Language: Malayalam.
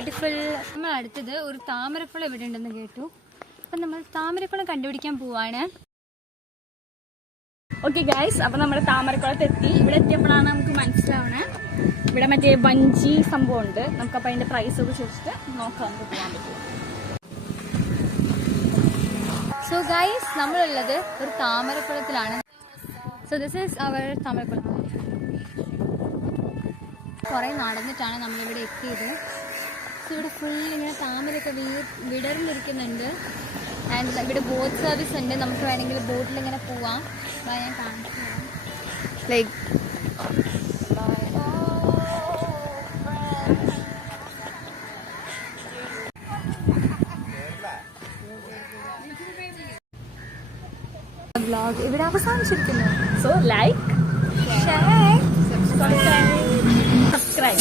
ബ്യൂട്ടിഫുൾ. നമ്മൾ അടുത്തത് ഒരു താമരക്കുളം ഇവിടെ ഉണ്ടെന്ന് കേട്ടു. അപ്പം നമ്മൾ താമരക്കുളം കണ്ടുപിടിക്കാൻ പോവാണ്. ഓക്കെ ഗൈസ്, അപ്പം നമ്മുടെ താമരക്കുളത്ത് എത്തി. ഇവിടെ എത്തിയപ്പോഴാണ് നമുക്ക് മനസ്സിലാവണേ ഇവിടെ മറ്റേ വഞ്ചി സംഭവം ഉണ്ട്. നമുക്കപ്പോൾ അതിൻ്റെ പ്രൈസൊക്കെ ചോദിച്ചിട്ട് നോക്കാം നമുക്ക് പോകാൻ പറ്റും. സോ ഗൈസ്, നമ്മളുള്ളത് ഒരു താമരക്കുളത്തിലാണ്. So this is our thamarakulam. കുറേ നടന്നിട്ടാണ് നമ്മളിവിടെ എത്തിയത്. സോ ഇവിടെ ഫുൾ ഇങ്ങനെ താമരയൊക്കെ വിടർന്നിരിക്കുന്നുണ്ട്. ആൻഡ് ഇവിടെ ബോട്ട് സർവീസ് ഉണ്ട്. നമുക്ക് വേണമെങ്കിൽ ബോട്ടിൽ ഇങ്ങനെ പോവാം. ഞാൻ കാണിച്ചു തരാം. ലൈക്ക് വ്ലോഗ് ഇവിടെ അവസാനിച്ചിരിക്കുന്നു. So like, share, subscribe.